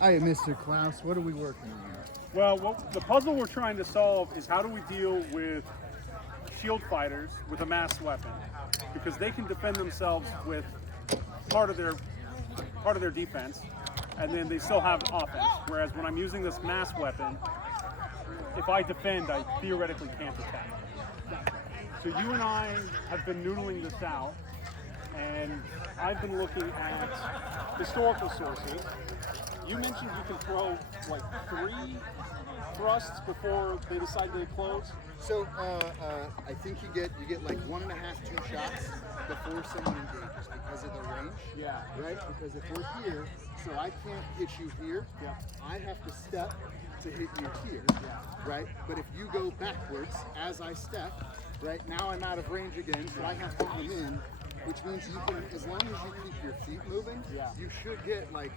Hi, Mr. Klaus. What are we working on here? Well, the puzzle we're trying to solve is how do we deal with shield fighters with a mass weapon, because they can defend themselves with part of their defense, and then they still have offense. Whereas when I'm using this mass weapon, if I defend, I theoretically can't attack. So you and I have been noodling this out, and I've been looking at historical sources. You mentioned you can throw like 3 thrusts before they decide to close. So I think you get like 1.5, 2 shots before someone engages because of the range. Yeah. Right? Because if we're here, so I can't hit you here. Yeah. I have to step to hit you here. Yeah. Right? But if you go backwards as I step, right, now I'm out of range again, so I have to come in, which means you can, as long as you keep your feet moving, yeah, you should get like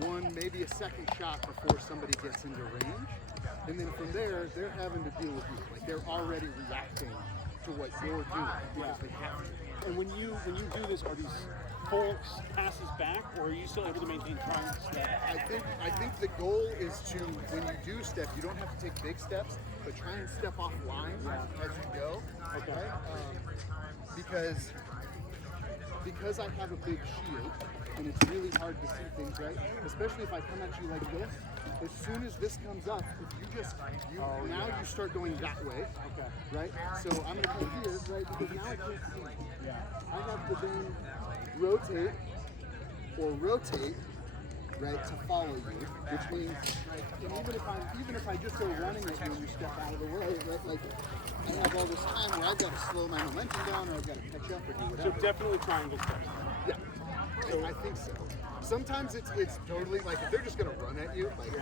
1, maybe a second shot before somebody gets into range. And then from there, they're having to deal with you. Like they're already reacting to what you're doing because they have to. And when you do this, are these full passes back, or are you still able to maintain triangle step? I think the goal is to, when you do step, you don't have to take big steps, but try and step off line as you go. Okay. Because I have a big shield and it's really hard to see things, right? Especially if I come at you like this. As soon as this comes up, if you just now you start going that way. Okay. Right? So I'm gonna come here, right? Because now I can't see. Yeah. I have to then rotate or rotate, right, to follow you, which means, right, and even if I just go running at you and you step out of the way, right, like I have all this time where I've got to slow my momentum down or I've got to catch up or do whatever. So definitely triangle steps. Yeah. So I think so. Sometimes it's totally like if they're just gonna run at you, like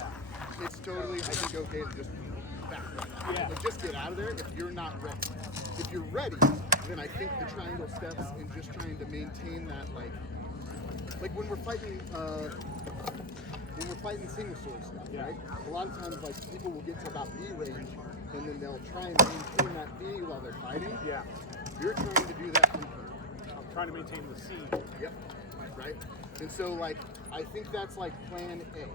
it's totally I think okay to just back right. Yeah. Like just get out of there if you're not ready. If you're ready, then I think the triangle steps and just trying to maintain that like when we're fighting single sword stuff, right? A lot of times like people will get to about B range and then they'll try and maintain that B while they're fighting. Yeah. You're trying to do that from here. I'm trying to maintain the C. Yep. Right? And so like I think that's like plan A,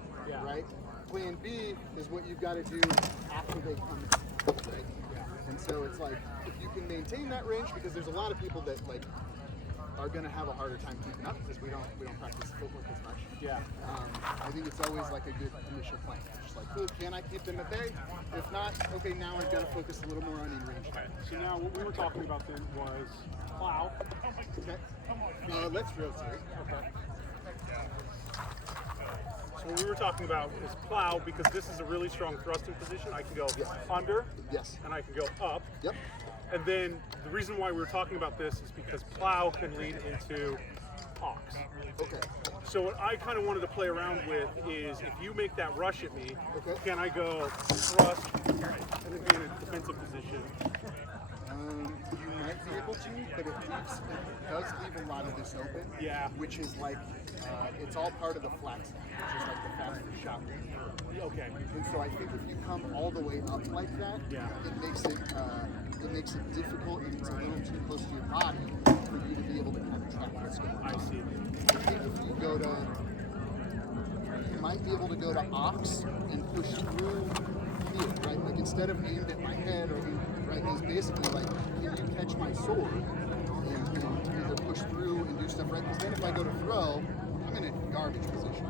right? Plan B is what you've got to do after they come in, right? Yeah. And so it's like if you can maintain that range, because there's a lot of people that like are going to have a harder time keeping up because we don't practice footwork as much. Yeah. I think it's always like a good initial plan. Just like, cool, can I keep them at bay? If not, okay, now I've got to focus a little more on in range. Okay. So now what we were talking about then was plow. Okay. Let's rotate. Okay. So what we were talking about is plow, because this is a really strong thrusting position. I can go under, and I can go up. Yep. And then the reason why we were talking about this is because plow can lead into ox. Okay. So what I kind of wanted to play around with is if you make that rush at me, can I go thrust and then be in a defensive position? You might be able to, but it does leave a lot of this open. Yeah. Which is like, it's all part of the flat stack, which is like the faster shot. Okay. And so I think if you come all the way up like that, it makes it difficult and it's a little too close to your body for you to be able to kind of track what's going on. I see. I think if you go to, you might be able to go to ox and push through here, right? Like instead of aimed at my head or right, is basically like, can you catch my sword and either push through and do stuff, right? Because then if I go to throw, I'm in a garbage position,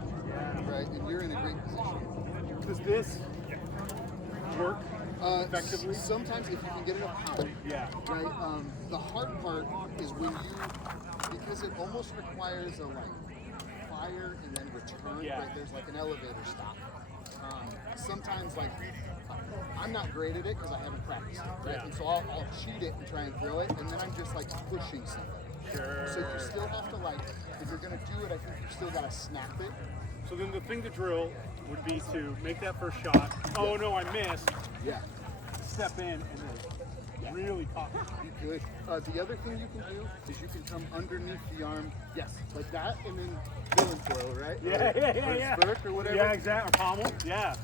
right? And you're in a great position. Does this work effectively? Sometimes if you can get enough power, right? The hard part is when you, because it almost requires a like fire and then return, right? There's like an elevator stop. Sometimes like, I'm not great at it because I haven't practiced it, right? And so I'll cheat it and try and throw it, and then I'm just like pushing something. Sure. So you still have to like, if you're gonna do it, I think you still gotta snap it. So then the thing to drill would be to make that first shot. Oh no, I missed. Yeah. Step in and then really cock it. You could. The other thing you can do is you can come underneath the arm, like that, and then villain throw, right? Yeah. Spurt or whatever. Yeah, exactly. Or pommel. Yeah.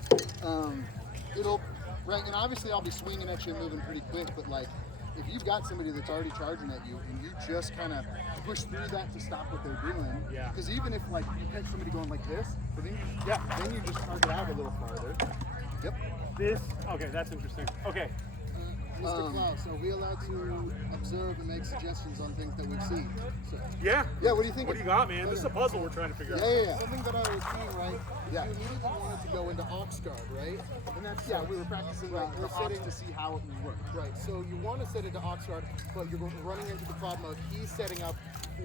It'll, right, and obviously I'll be swinging at you and moving pretty quick, but like, if you've got somebody that's already charging at you and you just kind of push through that to stop what they're doing, because even if like you catch somebody going like this, So then you just target out a little farther. Yep. Okay, that's interesting. Okay. Mr. Klaus, are we allowed to observe and make suggestions on things that we've seen? So, Yeah. Yeah, what do you think? What do you got, man? This is a puzzle we're trying to figure out. Yeah. something that I was seeing, right? Yeah. You immediately wanted to go into Oxguard, right? And that's, we were practicing Right, the we're ox setting- to see how it would work. Right, so you want to set into Oxguard, but you're running into the problem of he's setting up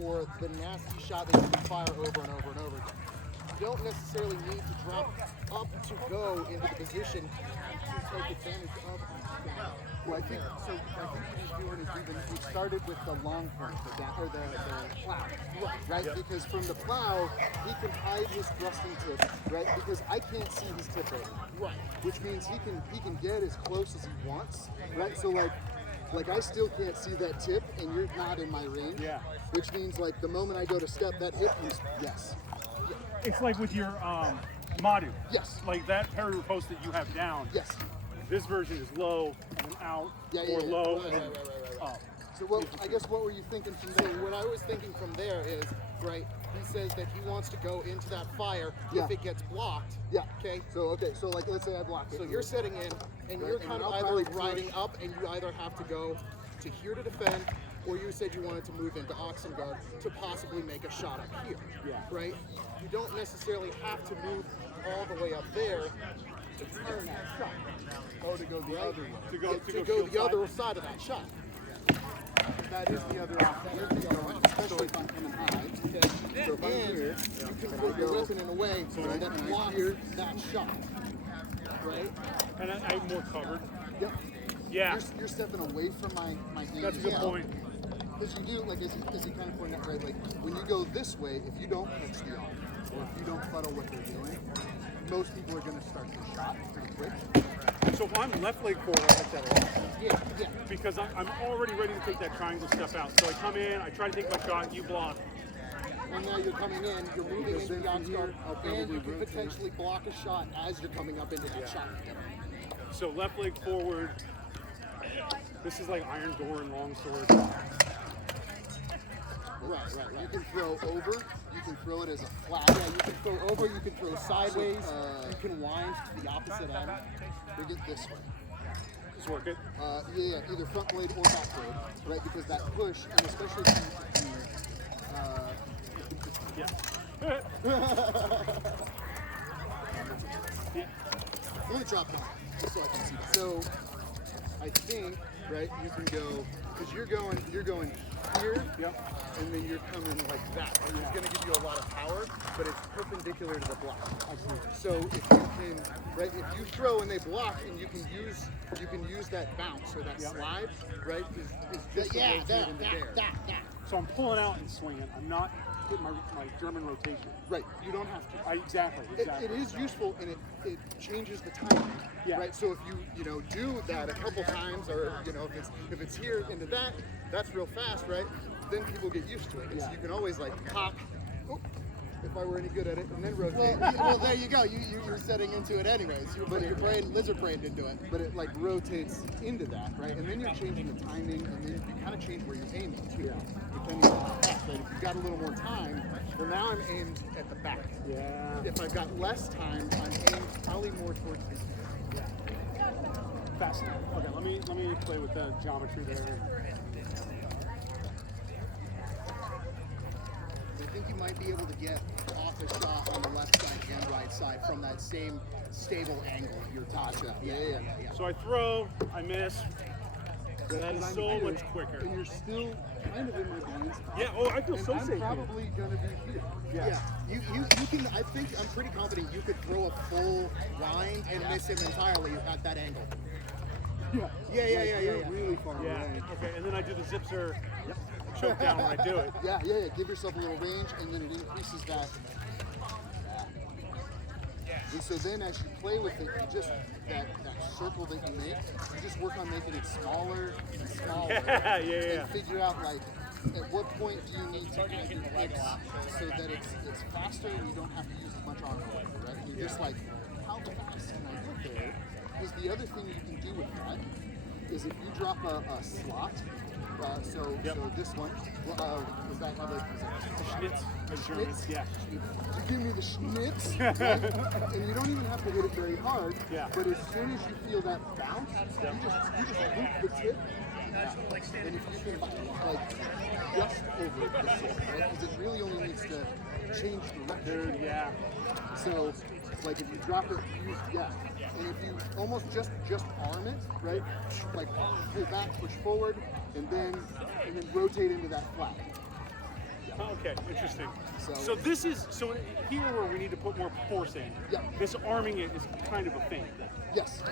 for the nasty shot that you can fire over and over and over again. You don't necessarily need to drop up to go into the position to take advantage of Oxguard. Well, I think what he's doing is we started with the long point, or the plow, right? Yep. Because from the plow, he can hide his thrusting tip, right? Because I can't see his tip right now. Right. Which means he can get as close as he wants, right? So like I still can't see that tip, and you're not in my range. Yeah. Which means like the moment I go to step, that hit comes. Yes. It's like with your Madu. Yes. Like that parry riposte that you have down. Yes. This version is low and then out, Yeah, or low Right, and then right. up. So I guess what were you thinking from So there? what I was thinking from there is, right, he says that he wants to go into that fire Yeah. if it gets blocked. Yeah. Okay. So like let's say I block it. So you're setting in, and Right, you're and kind I'll of either probably push. riding up, and you either have to go to here to defend, or you said you wanted to move into Oxenguard to possibly make a shot up here. Yeah. Right? You don't necessarily have to move all the way up there to turn that shot. Oh, to go the other way. To go the shield other side of that shot. That is the other option. Especially if I'm coming high. Okay. So if I'm And here, you can put your weapon in a way that blocks that shot. Right? And I'm more covered. Yep. Yeah, You're stepping away from my hand. that's a good as point. Because you do, like, as you kind of pointed out, right, like, when you go this way, if you don't catch the arm, or if you don't fuddle what they're doing, most people are going to start the shot pretty quick. So if I'm left leg forward, I take that off. Yeah. Because I'm already ready to take that triangle step out. So I come in, I try to take my shot, you block. And now you're coming in, you're moving Because into the then from here, Oxguard, I'll probably and you can rotate. potentially block a shot as you're coming up into that shot. So left leg forward. This is like Iron Door and Longsword. Right. You can throw over, you can throw it as a flat. Yeah, you can throw over, you can throw sideways, you can wind to the opposite end. Bring it this way. Just work it. Either front blade or back blade, right? Because that push, and especially if you, Yeah. Yeah. let me drop down just so I can see that. So I think, right, you can go, because you're going here, Yep. and then you're coming like that, and it's going to give you a lot of power, but it's perpendicular to the block. So if you can, right, if you throw and they block, and you can use that bounce or that slide, right, is just a rotate into there. So I'm pulling out and swinging. I'm not getting my German rotation. Right, you don't have to. Exactly. It is useful, and it changes the timing. Yeah. Right. So if you do that a couple times, or if it's here into that, that's real fast, right? Then people get used to it. And so you can always like pop. Oh, if I were any good at it, and then rotate. Well, there you go. You're setting into it anyways. You put your brain, lizard brain into it. But it like rotates into that, right? And then you're changing the timing, and then you kind of change where you're aiming too, depending on the path. Right? If you've got a little more time, well, now I'm aimed at the back. Yeah. If I've got less time, I'm aimed probably more towards the. Fascinating. Okay, let me play with the geometry there. I think you might be able to get off a shot on the left side and right side from that same stable angle you're talking about. Yeah. So I throw, I miss. That is I'm so here, much quicker. And you're still kind of in my blind spot. Yeah. Oh, I feel And so I'm safe here. probably gonna be here. Yeah. You can, I think, I'm pretty confident you could throw a full wind and miss him entirely at that angle. Yeah. Yeah. Really far Yeah. away. Okay, and then I do the zipser choke down when I do it. Yeah. Give yourself a little range, and then it increases that. And so then, as you play with it, you just that circle that you make, you just work on making it smaller and smaller. Yeah. And figure out like at what point do you need to add your hits so that it's faster and you don't have to use as much armor, right? And you're just like, how fast can I get there? Because the other thing you can do with that is if you drop a slot So this one, does that have a Schnitz. schnitz? Yeah. You give me the schnitz, right? And you don't even have to hit it very hard. Yeah. But as soon as you feel that bounce, you just loop the tip. And if you can like just over the sword, right? Because it really only needs to change direction. Dude, yeah. So, like if you drop it, and if you almost just arm it, right? Like pull back, push forward, and then rotate into that flat. Okay, interesting. So this is here where we need to put more force in. Yeah. This arming it is kind of a feint. Yes.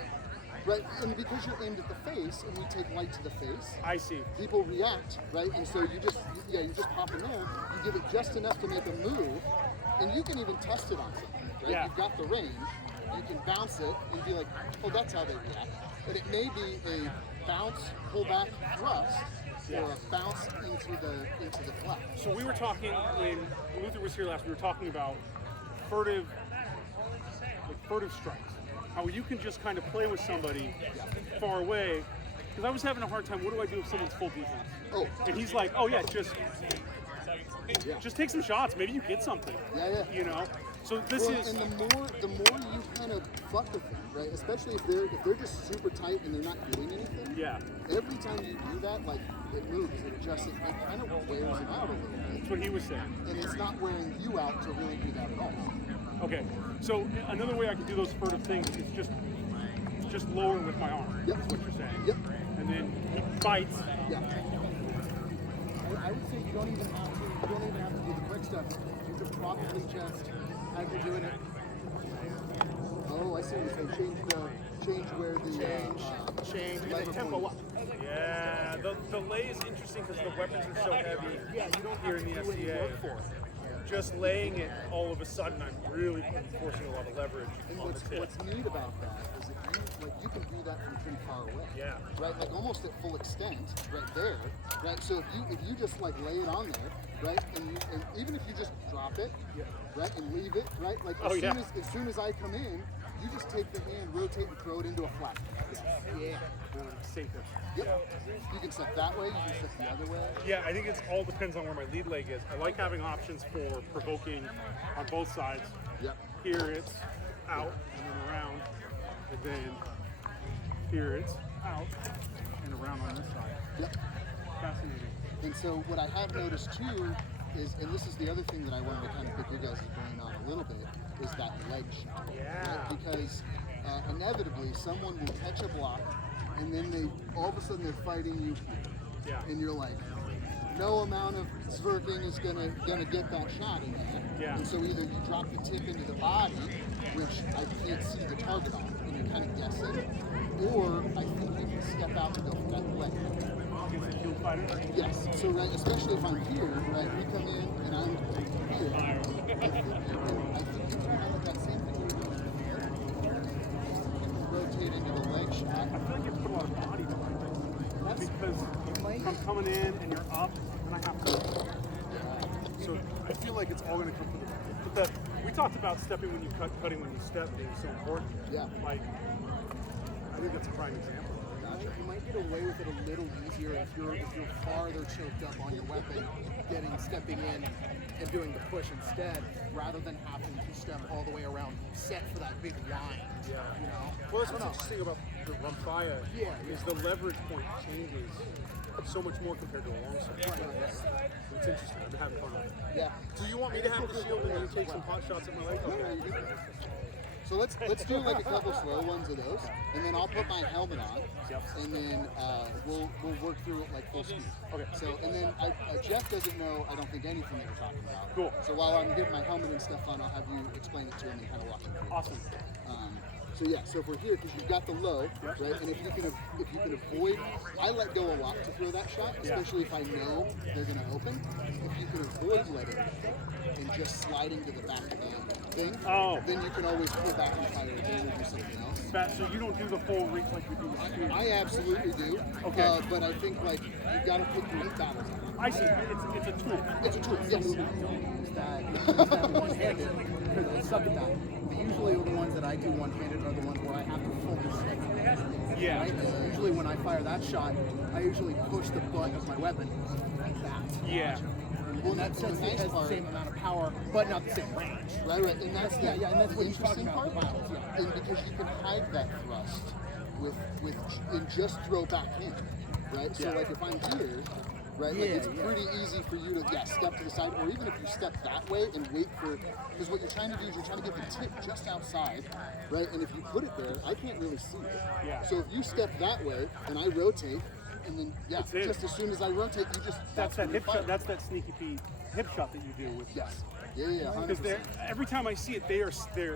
Right, and because you're aimed at the face, and we take light to the face, I see. people react, right? And so you just pop in there, you give it just enough to make a move, and you can even test it on something, right? Yeah. You've got the range, you can bounce it and be like, oh, that's how they react. But it may be a bounce, pull back, thrust, or a bounce into the flat. So we were talking when Luther was here last. We were talking about furtive strikes. How you can just kind of play with somebody far away. Because I was having a hard time. What do I do if someone's full defense? Oh. And he's like, oh yeah, just take some shots. Maybe you get something. Yeah. You know. So this is. And the more you kind of fuck with them, right? Especially if they're just super tight and they're not doing anything. Yeah. Every time you do that, like it moves, it adjusts, it kind of wears them out a little bit. That's what he was saying. And it's not wearing you out to really do that at all. Okay. So another way I can do those furtive things is just lower with my arm. Yep. That's what you're saying. Yep. And then he bites. Yeah. I would say you don't even have to do the quick stuff. You could probably just, as you're doing it. Oh, I see what you're saying. Change where the Change lever the tempo point up. Yeah, the lay is interesting because the weapons are so heavy. Yeah, you don't here have in to the do any SCA. work for it. Just laying it, all of a sudden, I'm really forcing a lot of leverage And on the tip. what's neat about that is that you can do that from pretty far away. Yeah. Right, like almost at full extent, right there. Right, so if you just like lay it on there, right, and even if you just drop it, right, and leave it, right, like as soon as I come in, you just take the hand, rotate, and throw it into a flat. Yeah. Safer. Yep. You can set that way. You can set the other way. Yeah, I think it all depends on where my lead leg is. I like having options for provoking on both sides. Yep. Here it's out and then around, and then here it's out and around on this side. Yep. Fascinating. And so what I have noticed too is, and this is the other thing that I wanted to kind of pick your guys' brain on a little bit, is that leg shot. Yeah. Right? Because inevitably someone will catch a block, and then all of a sudden they're fighting you, and you're like, no amount of swerving is gonna get that shot in there. Yeah. And so either you drop the tip into the body, which I can't see the target on, and you're kind of guessing, or I think you can step out and go for that leg. Field fighter? Yes. So right, especially if I'm here, right, we come in and I'm here. I think you can have that same thing you're doing here. Rotate into the leg shot. I feel like you have to put a lot of body behind it. Because if I'm coming in and you're up, then I have to. So I feel like it's all going to come from the. We talked about stepping when you cutting when you step being so important. Yeah. Like, I think that's a prime example. You might get away with it a little easier if you're farther choked up on your weapon, stepping in and doing the push instead, rather than having to step all the way around, set for that big line. Yeah. You know. Well, that's what's interesting about the Rumpfire is the leverage point changes so much more compared to a long sword. It's interesting. I'm having fun with it. Yeah. Do you want me to have the shield and you take some pot shots at my leg? Okay. So let's do like a couple slow ones of those, and then I'll put my helmet on, and then we'll work through it like full speed. Okay. So and then Jeff doesn't know, I don't think, anything that we're talking about. Cool. So while I'm getting my helmet and stuff on, I'll have you explain it to him and kind of walk him through it. Awesome. So yeah, so if we're here, because you've got the low, right, and if you can avoid, I let go a lot to throw that shot, especially if I know they're going to open. If you can avoid letting it and just sliding to the back of the thing, then you can always pull back and fire again or do something else. So you don't do the full reach like we do with speed? I absolutely do. Okay. But I think like you've got to pick your battles. I see. It's a tool. It's a tool. Yes. Use that one-handed. suck at that. But usually the ones that I do one-handed are the ones where I have to fully step. Yeah. Right? Usually when I fire that shot, I usually push the butt of my weapon like that. Yeah. And that sets it has the same amount of power, but not the same range. Right, and that's and that's the what you're talking interesting about. part. The miles, yeah. And because you can hide that thrust and just throw back in, right? So Yeah. like if I'm here, right, like it's pretty easy for you to step to the side, or even if you step that way and wait for, because what you're trying to do is you're trying to get the tip just outside, right? And if you put it there, I can't really see it. Yeah. So if you step that way and I rotate, and then That's it. just as soon as I rotate, you just That's that when hip you shot. fire. That's that sneaky Pete hip shot that you do with. Yes. Yeah, 100%. Because every time I see it, they're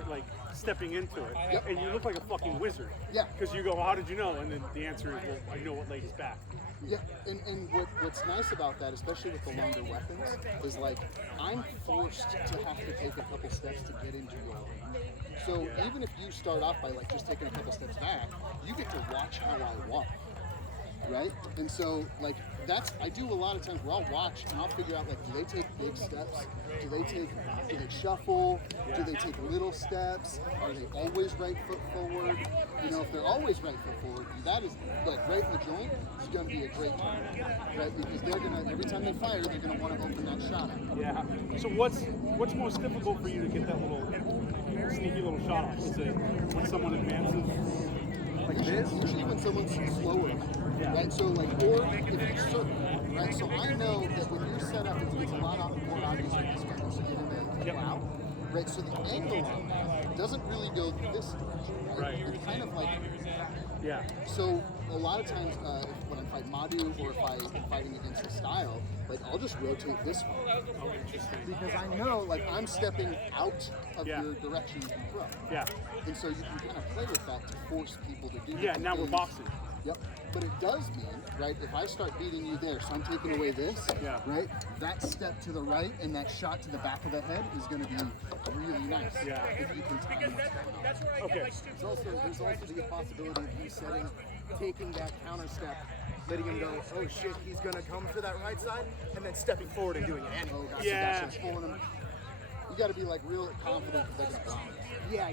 like stepping into it, Yep. and you look like a fucking wizard. Yeah. Because you go, well, how did you know? And then the answer is, well, I know what laid his back. Yeah, and what's nice about that, especially with the longer weapons, is like I'm forced to have to take a couple steps to get into your range. So even if you start off by like just taking a couple steps back, you get to watch how I walk, right? And so like I do a lot of times where I'll watch and I'll figure out like, do they take big steps? Do they shuffle? Do they take little steps? Are they always right foot forward? You know, if they're always right foot forward, that is like right in the joint is going to be a great target, right? Because they're gonna every time they fire, they're gonna want to open that shot up. Yeah. So what's most difficult for you to get that little sneaky little shot off? Is it when someone advances like this? Usually when someone's slower, right? So like, or if you circle, right? So I know that when you're set up, it's a lot more obvious with this one. So get in the plow, right? So the angle on that doesn't really go this direction, right? It's kind of like, Yeah. so a lot of times when I fight Madhu or if I'm fighting against a style, like I'll just rotate this way. Oh, interesting. Because I know like I'm stepping out of Yeah. your direction you can throw. Yeah. And so you can kind of play with that to force people to do Yeah. different Now we're things. boxing. Yep. But it does mean, right, if I start beating you there, so I'm taking away this, Yeah. right, that step to the right and that shot to the back of the head is going to be really nice. Yeah. If you can time it. Okay. There's also the possibility of you taking that counter step, letting him go, oh shit, he's gonna come for that right side, and then stepping forward and doing it anyway. Oh, Yeah. gotcha. Pulling them. You got to be like real confident that they're going to bomb. Yeah.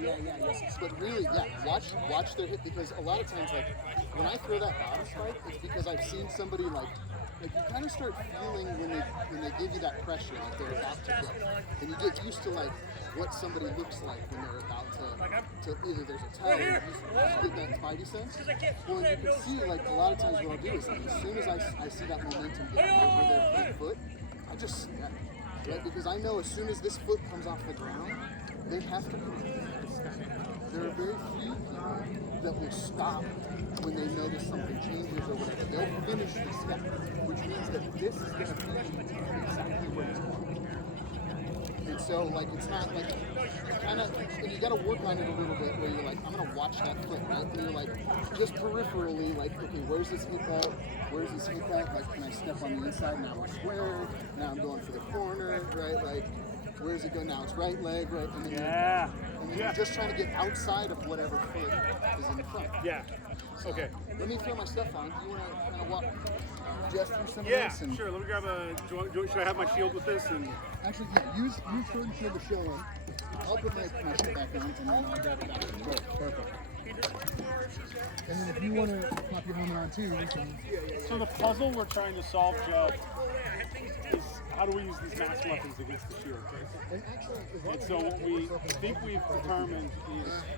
But really, watch their hit, because a lot of times, like when I throw that bottom strike, it's because I've seen somebody like you kind of start feeling when they give you that pressure, like they're about to hit, and you get used to like what somebody looks like when they're about to either there's a tell or you get that spidey sense. Well, you can see like a lot of times what I'll do is like, as soon as I see that momentum get over their front foot, I just step, right? Because I know as soon as this foot comes off the ground, they have to move. There are very few people that will stop when they notice something changes or whatever. They'll finish the step, which means that this is going to be exactly where it's going. And so, like, it's not like and you got to work on it a little bit where you're like, I'm going to watch that foot, right? And you're like, just peripherally, like, okay, where's this hip at? Where's this hip at? Like, can I step on the inside? Now we're square. Now I'm going for the corner, right? Like, where does it go now? It's right leg, right? And then you're just trying to get outside of whatever foot is in the front. Yeah. Okay. Let me throw my stuff on. Do you want to kind of walk just through some of Yeah. this? And Sure. Let me grab should I have my shield with this? And actually, yeah, use sword and shield to show them. I'll put my shit back on and then I'll grab it back. Right, perfect. And then if you want to pop your helmet on too, you can. so the puzzle we're trying to solve, Joe, is how do we use these mass weapons against the shield? And actually, And so what we think we've determined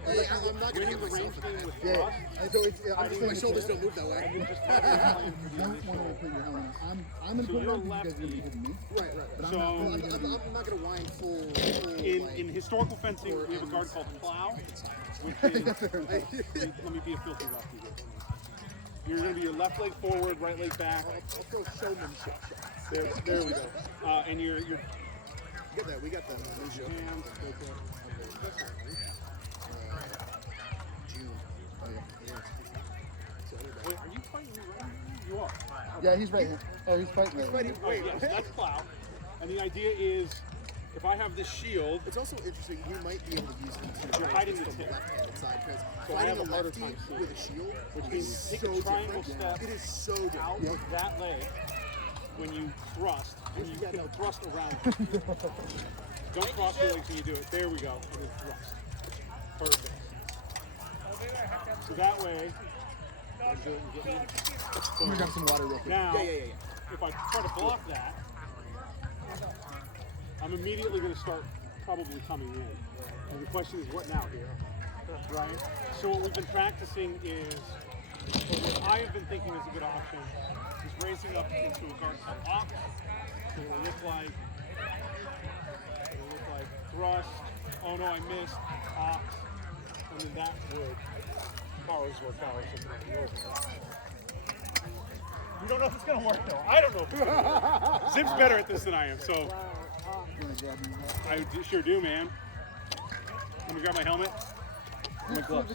is I'm not gonna winning the range game with yeah. thrust. And so it's, I'm just My saying shoulders don't move that way. you don't want to put your helmet on. I'm going to So put it you're on because you guys are lefty. hitting me. Right. But So- I'm I'm not really going to be. not gonna whine full In historical fencing, we have a guard called plow, which is let me be a filthy lefty here. You're going to be your left leg forward, right leg back. I'll throw showmanship shots. There we go. And you're Get that. We got that. June. Oh, yeah. wait, are you fighting me right now? You are. Yeah, he's right here. Oh, he's fighting right here. Oh, yes, that's plow. And the idea is, if I have this shield, It's also interesting. We might be able to use them to You're hiding from the the tip. left-handed side because So I fighting have a a harder lefty time seeing with a it. shield, which is means take so a triangle different. step It is so out different. of that leg when you thrust, and you can thrust around. Don't cross your legs when you do it. There we go. And then thrust. Perfect. So that way, I'm gonna grab some water real quick. now, if I try to block that, I'm immediately going to start probably coming in. And the question is, what now here? Right? So what we've been practicing is, or what I have been thinking is a good option, is raising up into a guard called ox. So it'll look like thrust. Oh no, I missed. Ox. And then that would powers or something like that. We don't know if it's going to work though. I don't know if it's going to work. Zip's better at this than I am, so I sure do, man. Let me grab my helmet. My gloves.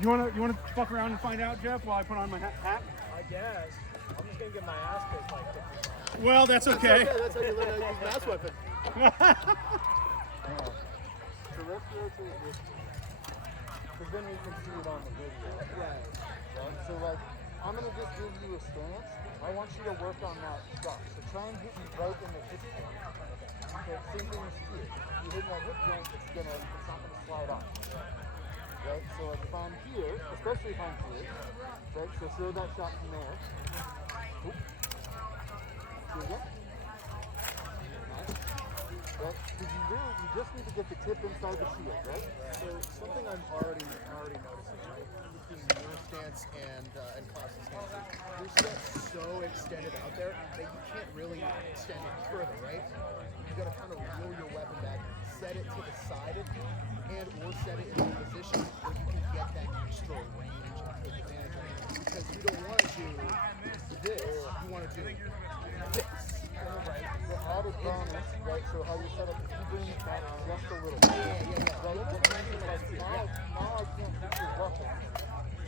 You wanna fuck around and find out, Jeff, while I put on my hat? I guess. I'm just gonna get my ass kicked like 50 times. Well, that's okay. That's how you learn how to use mass weapon. Because then we can see it on the video. Right. So like, I'm gonna just give you a stance. I want you to work on that stuff. So try and hit me right in the hip joint. Okay, same thing as here. You hit that hip joint, it's not gonna slide off. Right? So like if I'm here, especially if I'm here, right? So throw that shot from there. Oop. Here we go. Nice. Right? Because you just need to get the tip inside the shield, right? So something I'm already noticing, right? Between your stance and Klaus's stance, your stance so extended out there that you can't really extend it further, right? You gotta kind of reel your weapon back, set it to the side of you, and or set it in a position where you can get that extra range and take advantage of it. Because you don't want to do this, you want to do this. Right. So added bonus, right? So how you set up, you bring it back just a little bit. Right? But then you're like, now I can't hit your weapon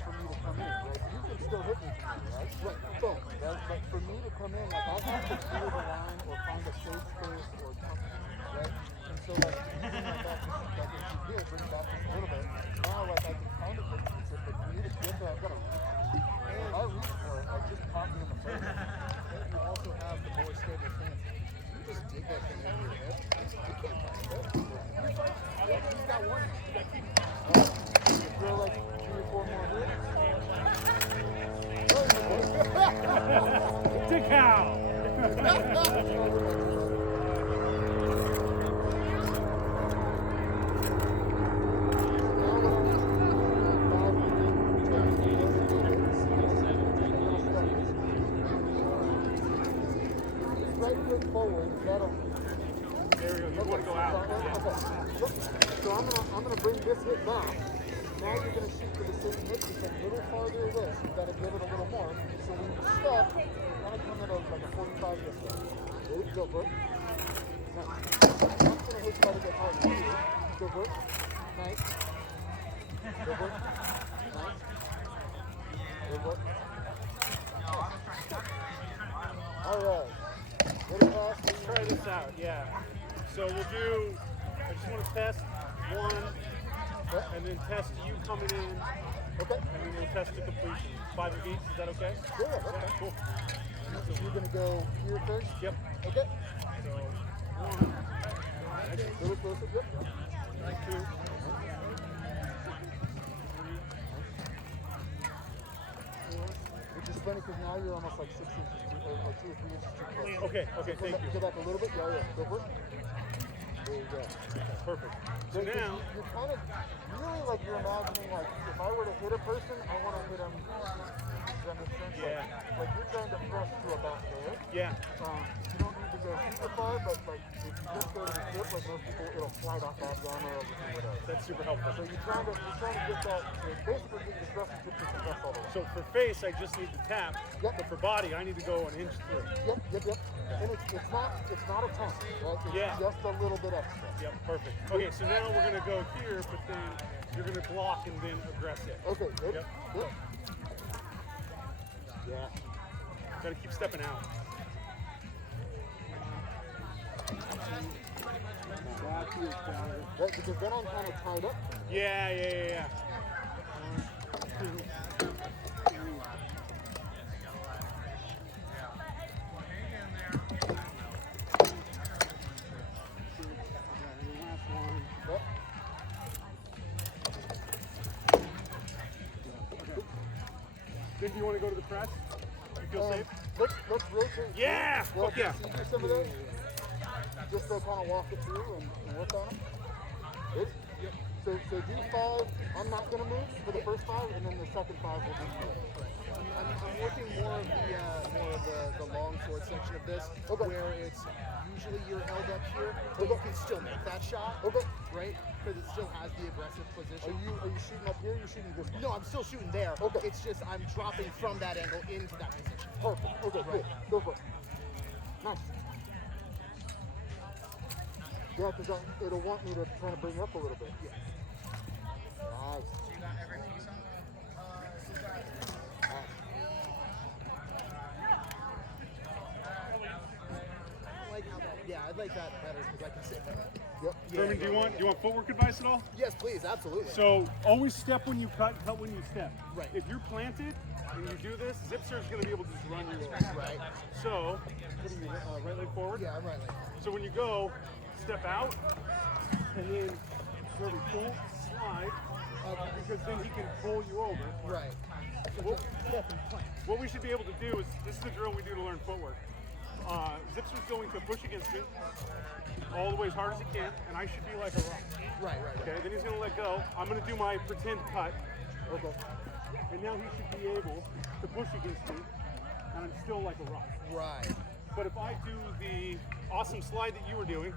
for me to come in, right? You can still hit me from here, right? Right. Boom. Right? But for me to come in, like I have to clear the line or find a safe space or something, right? And so like, you bring that back just like if you did, bring it back just a little bit. Now like I can kind of hit you, but for me to get there, I've got to reach. And if I reach for it, like just pop me in the face. And you also have the more stable stance. You just dig that thing into your hip. You can't find it. You're fine. He's got one. You got to keep it. Throw like 3 or 4 more hits. Dick cow! Right foot forward, that'll. There we go. You want to go out. Yeah. Okay. So I'm gonna bring this hip back. Now you're gonna shoot for the same hip, just a little farther away. So you gotta give it a little more. So when you step, you wanna come at like a 45 this way. Ready? Go for it. Nice. I'm gonna hit you out a bit harder. Go for it. Nice. Go for it. Nice. Go for it. All right. Let's try this out, yeah. So we'll do, I just want to test one, and then test you coming in, Okay. and then we'll test the completion. 5 of each, is that okay? Yeah, okay. Cool. So you're gonna go here first? Yep. Okay. So, 1, Little closer, yep. 2, Which is funny because now you're almost like 6 inches too, or 2 or 3 inches too close. Okay, thank you. Go back a little bit. Yeah, yeah. Go for it. There you go. Perfect. So Right, 'cause now, you're kind of really like you're imagining like if I were to hit a person, I want to hit them. Does that make sense? Yeah. Like you're trying to press to about there. yeah, You don't need to go super far, but like if you just go to the tip, like most people, it'll slide off that gun or whatever. that's super helpful. So you're trying to get that, basically get your thrust tip to compress all the way. So for face, I just need to tap, Yep. but for body, I need to go an inch through. Yep. And it's not a ton, right? It's Yeah. just a little bit extra. Yep, perfect. Okay, so now we're going to go here, but then you're going to block and then aggressive. Okay, good. Yep. Good. Yeah. Got to keep stepping out. Right, because then I'm kind of tied up. Yeah. Then do you want to go to the press? You feel safe? Let's rotate. Yeah! Well, Fuck yeah! can you do some of those? Just to kind of walk it through and work on them. Good. So do 5. I'm not going to move for the first 5, and then the second 5 will be you. I'm working more of the long sword section of this, where it's usually you're held up here, but you can still make that shot, right? Because it still has the aggressive position. Are you shooting up here? Or are you shooting this way? No, I'm still shooting there. Okay. It's just I'm dropping from that angle into that position. Perfect. Okay, good. Go for it. Nice. Yeah, because it'll want me to kind of bring up a little bit. Yeah. Nice. I'd like that better because I can sit there. Yep. Furman, do you want footwork advice at all? Yes, please, absolutely. So always step when you cut when you step. Right. If you're planted and you do this, Zipser's going to be able to just run you over. Right. So, what are you, right leg forward? Yeah, I'm right leg. So when you go, step out, and then where we don't slide, because then he can pull you over. Right. What we should be able to do is, this is the drill we do to learn footwork. Zipser's going to push against me all the way as hard as he can, and I should be like a rock. Right. Okay, then he's going to let go. I'm going to do my pretend cut. Okay. And now he should be able to push against me, and I'm still like a rock. Right. But if I do the awesome slide that you were doing,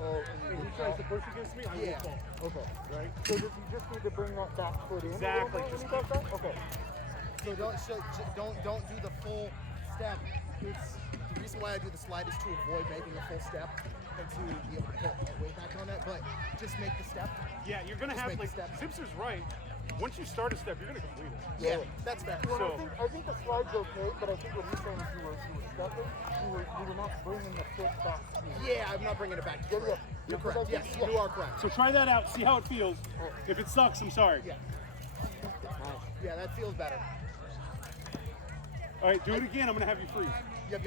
and he tries to push against me, I will fall. Okay. Right? So does he just need to bring that back foot in? Exactly. When he does that? Okay. So don't do the full step. It's the reason why I do the slide is to avoid making a full step and to be able to put my weight back on it. But just make the step. Yeah, you're gonna have like Zipser's right. Once you start a step, you're gonna complete it. Yeah, that's fair. Well, I think the slide's okay, but I think what he's saying is you were stepping, you were not bringing the foot back. Yeah, I'm not bringing it back. You're correct. Yes, you are correct. So try that out. See how it feels. If it sucks, I'm sorry. Yeah. Yeah, that feels better. All right, do it again. I'm gonna have you freeze. Yep.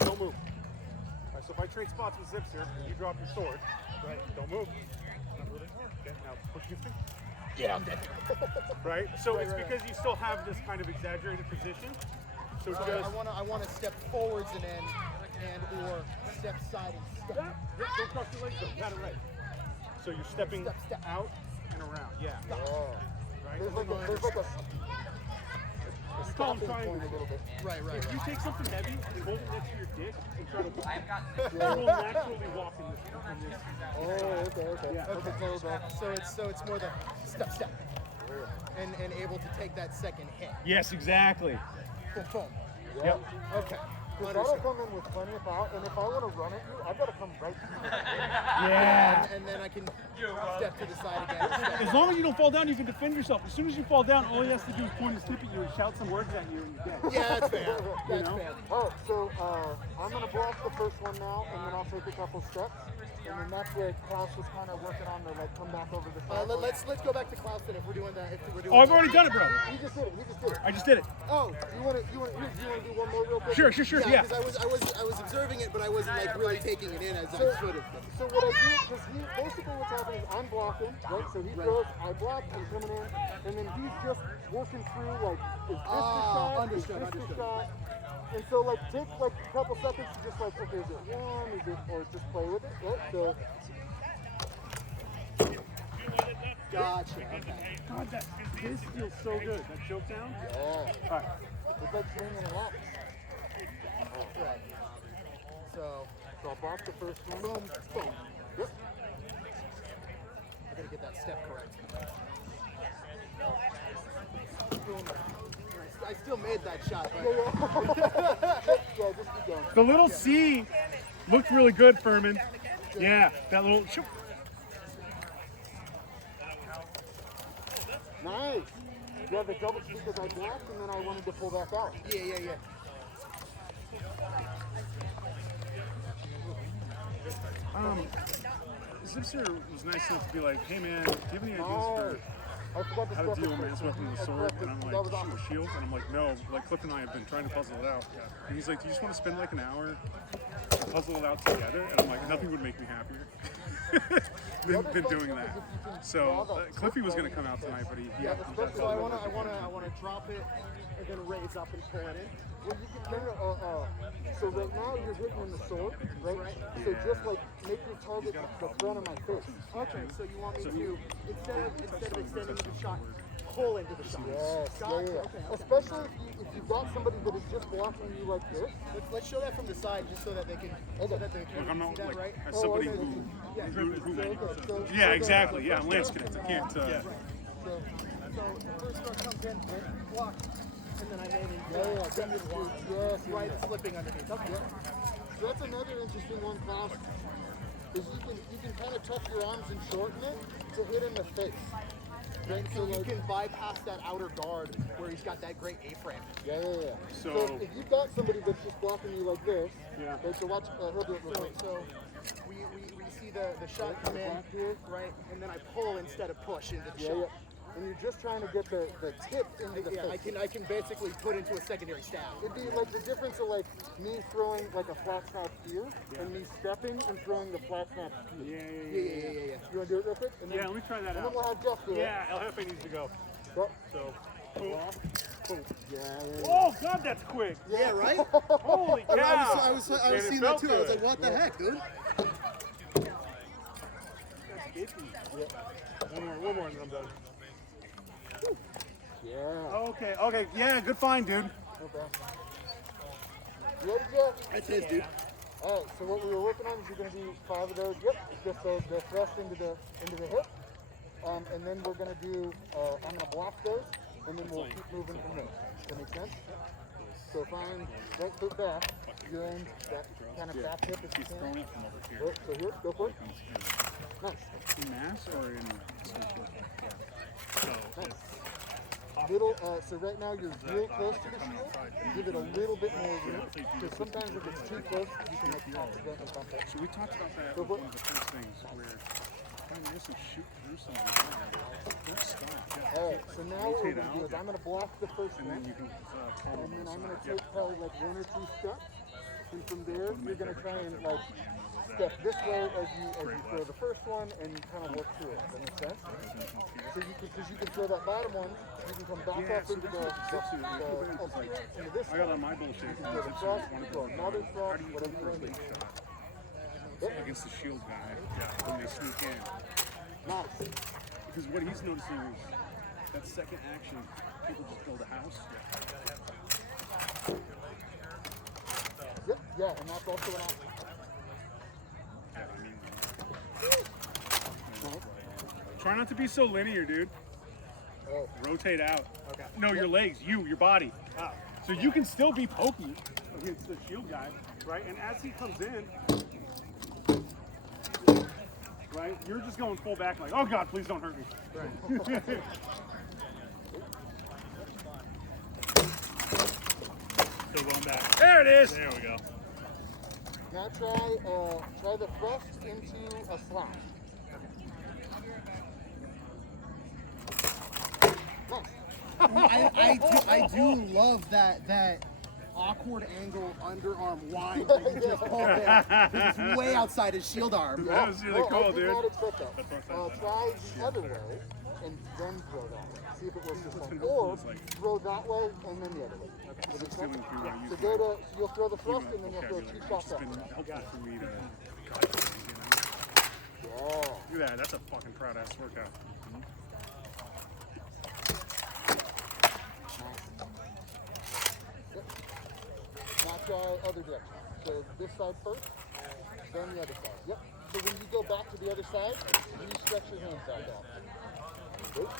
Don't move. All right, so if I trade spots with Zipser, you drop your sword. Right. Don't move. Okay, now push against me. Yeah, I'm dead. Right. So it's because you still have this kind of exaggerated position. So just I want to step forwards and or step side and step. Yeah, don't cross your legs though. You got it right. So you're stepping Step. out and around. Yeah. Oh. Right. There's like a It's called triangle. a little bit. Right. If you take something heavy and hold it next to your dick and try to walk, you will naturally walk in this. Oh, okay. Yeah. Okay. So it's more the step. And able to take that second hit. Yes, exactly. Boom. Yep. Okay. Because that'll come in with plenty of power, and if I want to run at you, I've got to come right to you. Yeah. And then I can step to the side again. As long as you don't fall down, you can defend yourself. As soon as you fall down, all he has to do is point his tip at you and shout some words at you, and you're dead. Yeah, that's fair. That's know? fair. All right, so I'm going to block the first one now, and then I'll take a couple steps. And then that's where Klaus was kind of working on to like come back over the side. Let's go back to Klaus then if we're doing that. Oh, I've already done it, bro. He just did it. I just did it. Oh, You want to do one more real quick? Sure. Yeah. because I was observing it, but I wasn't like really taking it in as I should have. So what I do, because basically what's happening is I'm blocking, right? So he throws, I block, I'm coming in, and then he's just working through like, is this the shot? Understood. Is this the shot? And so like take like a couple seconds to just like, okay, is it one? Is it, or just play with it, right? So Gotcha. Okay. God, this feels so good. That choke down. All right. it's like swinging a lot. Right. So So I'll block the first one. boom. Yep. I gotta get that step correct. Boom. I still made that shot, but Yeah, just keep going. The little C looked really good, Furman. Yeah, that little. Nice. Yeah, the double because I blocked and then I wanted to pull back out. yeah. Zipser was nice enough to be like, hey man, do you have any ideas for I forgot to how to step deal it with man's first. weapon with a I sword? corrected. And I'm That like, was shoot awesome. a shield? And I'm like, no. Like Cliff and I have been trying to puzzle it out. And he's like, do you just want to spend like an hour puzzle it out together? And I'm like, nothing would make me happier. been doing that. So Cliffy was gonna come out tonight, but he So I wanna drop it and then raise up and pull it in. Well, you can kind of, so right now you're hitting in the sword, right? So just like make your target the front of my face. Okay, so you want me to instead of extending the shot, pull into the shot. Yes, Okay. Especially if you've got somebody that is just blocking you like this. Let's show that from the side just so that they can Look, I'm not see that, like right? as somebody who yeah, exactly. Yeah, I'm lance connect. I can't. So the first stroke comes in, block, and then I maybe right slipping underneath. Okay. So that's another interesting one, Klaus, is you can kind of tuck your arms and shorten it to hit in the face. Right? So you can bypass that outer guard where he's got that great A-frame. Yeah. So if you've got somebody that's just blocking you like this, right, so watch, he'll do it real quick. So we see the shot come in, right, and then I pull instead of push into the shot. And you're just trying to get the tip into the face. I can basically put into a secondary stab. It'd be like the difference of like me throwing like a flat snap here and me stepping and throwing the flat snap here. Yeah. You want to do it real quick? And then, let me try that and then out. we'll have Jeff do it. Yeah, El Jefe needs to go. Go. So, boom. Yeah. Oh God, that's quick. Yeah, right? Holy cow! I was And it seeing that felt too. I was good. like, what the heck, dude? One more, and then I'm done. Yeah. Okay, yeah, good find, dude. Okay. You ready, Jeff? That's his, dude. Alright, so what we were working on is you're going to do 5 of those. Yep, just the thrust into the hip. And then we're going to do, I'm going to block those, and then we'll keep moving from there. Does that make sense? So find right foot back, you're in that kind of back hip if you can. Throwing it from over here. Right, so here, go for it. Nice. In mass or in circle? Nice. Little, so right now you're real close to the shield. Give it a little bit more room, because sometimes if it's too close, you can accidentally bump it. So we talked about that Go for one it. of the first things where trying to just shoot through something. Don't stop. Alright, so now what we're going to do is I'm going to block the first And then one, you can and then I'm going to take probably like 1 or 2 steps, and from there you're going to try and like step this way as you throw the first one and kind of work through it. Does that make sense? So because you can throw that bottom one, you can come back up into the into this I got one. on my bullshit. You can throw the thrust, you can throw another thrust, whatever you want to do. Against the shield guy when they sneak in. Nice. Because what he's noticing is that second action, people just build a house. Yep, yeah, and that's also an option. Yeah, I mean, try not to be so linear, dude. Oh. Rotate out. Okay. No, your legs, your body. So you can still be pokey against the shield guy, right? And as he comes in, right, you're just going full back like, oh God, please don't hurt me. Right. Still going back. There it is. There we go. Now try the thrust into a slash. Nice. I do love that awkward angle underarm wind that you just pulled in. It's way outside his shield arm. That was really cool, I did dude. not expect that. Try the other way and then throw that way. See if it works this time. Or throw that way and then the other way. Does it make sense? Yeah. So you'll throw the thrust and then you'll throw 2 shots It's out. been helpful for me to. Yeah. Look at that. That's a fucking proud ass workout. Now try other direction. So this side first, then the other side. Yep. So when you go back to the other side, you stretch your hands back out. Oop.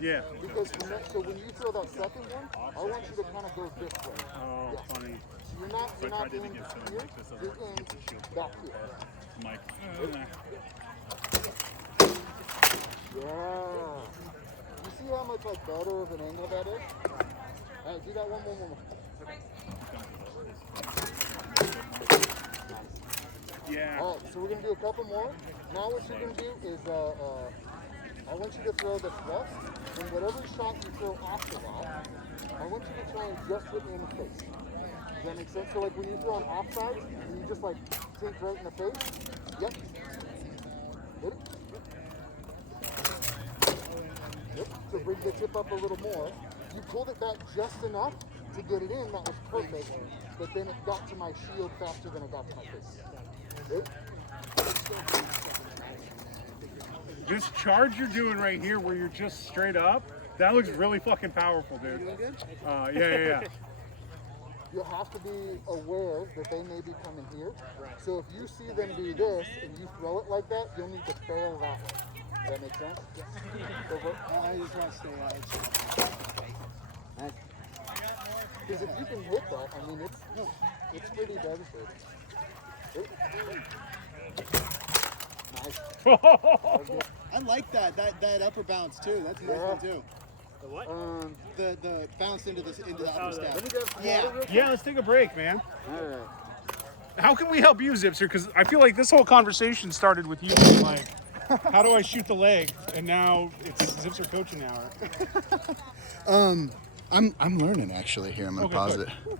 Yeah. Because so when you throw that second one, I want you to kind of go this way. Oh, funny. So you're not in here, you're in back here. Mike. Yeah. You see how much like better of an angle that is? Alright, do that one more. Yeah. Alright, so we're gonna do a couple more. Now what you're gonna do is I want you to throw the thrust, and whatever shot you throw after that, I want you to try and just hit me in the face. Does that make sense? So like when you throw an offside, and you just like tink right in the face. Yep. Get it? Yep. So bring the tip up a little more. You pulled it back just enough to get it in. That was perfect. But then it got to my shield faster than it got to my face. Good? This charge you're doing right here, where you're just straight up, that looks really fucking powerful, dude. Yeah. You have to be aware that they may be coming here. So if you see them do this and you throw it like that, you'll need to fail that way. Does that make sense? I just want to stay out. Because if you can hit that, I mean, it's pretty devastating. Nice. I like that upper bounce too. That's a nice one too. The what? The bounce into the upper step. Let me grab some Yeah. water real quick. Yeah, let's take a break, man. All right. How can we help you, Zipser? Because I feel like this whole conversation started with you like, how do I shoot the leg? And now it's Zipser coaching hour. I'm learning actually here. I'm gonna Okay, pause good. it.